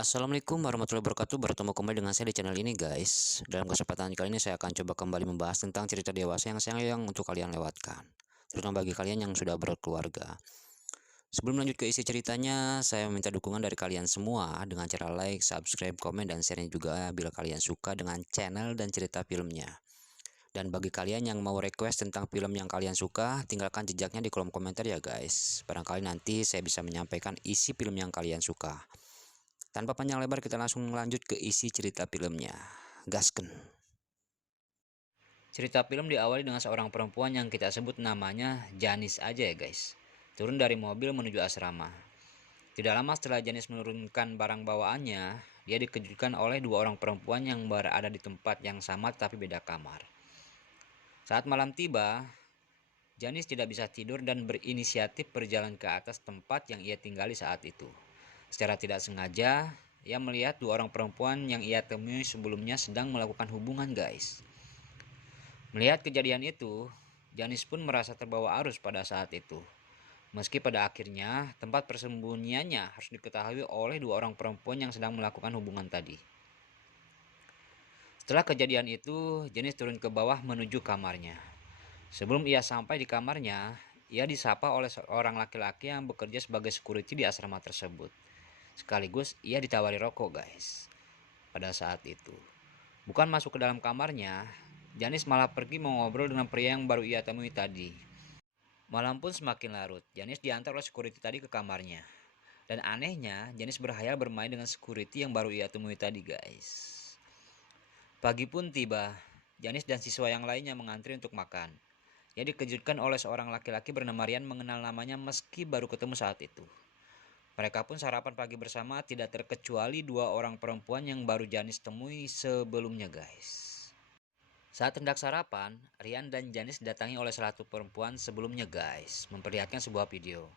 Assalamualaikum warahmatullahi wabarakatuh. Bertemu kembali dengan saya di channel ini guys. Dalam kesempatan kali ini saya akan coba kembali membahas tentang cerita dewasa yang sayang untuk kalian lewatkan, terutama bagi kalian yang sudah berkeluarga. Sebelum lanjut ke isi ceritanya, saya meminta dukungan dari kalian semua dengan cara like, subscribe, komen, dan share juga bila kalian suka dengan channel dan cerita filmnya. Dan bagi kalian yang mau request tentang film yang kalian suka, tinggalkan jejaknya di kolom komentar ya guys. Barangkali nanti saya bisa menyampaikan isi film yang kalian suka. Tanpa panjang lebar, kita langsung lanjut ke isi cerita filmnya. Gasken. Cerita film diawali dengan seorang perempuan yang kita sebut namanya Janis aja ya guys. Turun dari mobil menuju asrama. Tidak lama setelah Janis menurunkan barang bawaannya, dia dikejutkan oleh dua orang perempuan yang berada di tempat yang sama tapi beda kamar. Saat malam tiba, Janis tidak bisa tidur dan berinisiatif berjalan ke atas tempat yang ia tinggali saat itu. Secara tidak sengaja, ia melihat dua orang perempuan yang ia temui sebelumnya sedang melakukan hubungan guys. Melihat kejadian itu, Janis pun merasa terbawa arus pada saat itu. Meski pada akhirnya tempat persembunyiannya harus diketahui oleh dua orang perempuan yang sedang melakukan hubungan tadi. Setelah kejadian itu, Janis turun ke bawah menuju kamarnya. Sebelum ia sampai di kamarnya, ia disapa oleh seorang laki-laki yang bekerja sebagai security di asrama tersebut. Sekaligus ia ditawari rokok guys. Pada saat itu, bukan masuk ke dalam kamarnya, Janis malah pergi mengobrol dengan pria yang baru ia temui tadi. Malam pun semakin larut. Janis diantar oleh security tadi ke kamarnya. Dan anehnya, Janis berhayal bermain dengan security yang baru ia temui tadi guys. Pagi pun tiba. Janis dan siswa yang lainnya mengantri untuk makan. Ia dikejutkan oleh seorang laki-laki bernama Rian mengenal namanya meski baru ketemu saat itu. Mereka pun sarapan pagi bersama, tidak terkecuali dua orang perempuan yang baru Janis temui sebelumnya guys. Saat hendak sarapan, Rian dan Janis didatangi oleh salah satu perempuan sebelumnya guys, memperlihatkan sebuah video.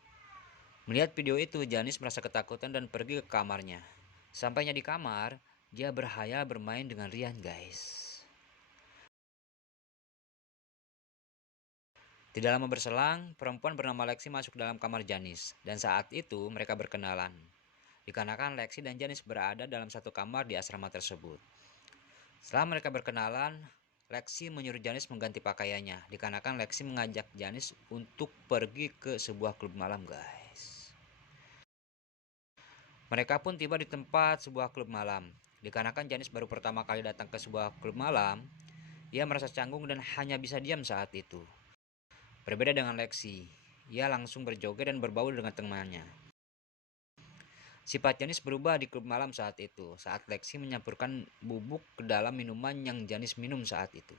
Melihat video itu, Janis merasa ketakutan dan pergi ke kamarnya. Sampainya di kamar, dia berhayal bermain dengan Rian guys. Tidak lama berselang, perempuan bernama Lexi masuk dalam kamar Janis, dan saat itu mereka berkenalan. Dikarenakan Lexi dan Janis berada dalam satu kamar di asrama tersebut. Setelah mereka berkenalan, Lexi menyuruh Janis mengganti pakaiannya, dikarenakan Lexi mengajak Janis untuk pergi ke sebuah klub malam guys. Mereka pun tiba di tempat sebuah klub malam. Dikarenakan Janis baru pertama kali datang ke sebuah klub malam, ia merasa canggung dan hanya bisa diam saat itu. Berbeda dengan Lexi, ia langsung berjoget dan berbaur dengan temannya. Sifat Janis berubah di klub malam saat itu, saat Lexi menyampurkan bubuk ke dalam minuman yang Janis minum saat itu.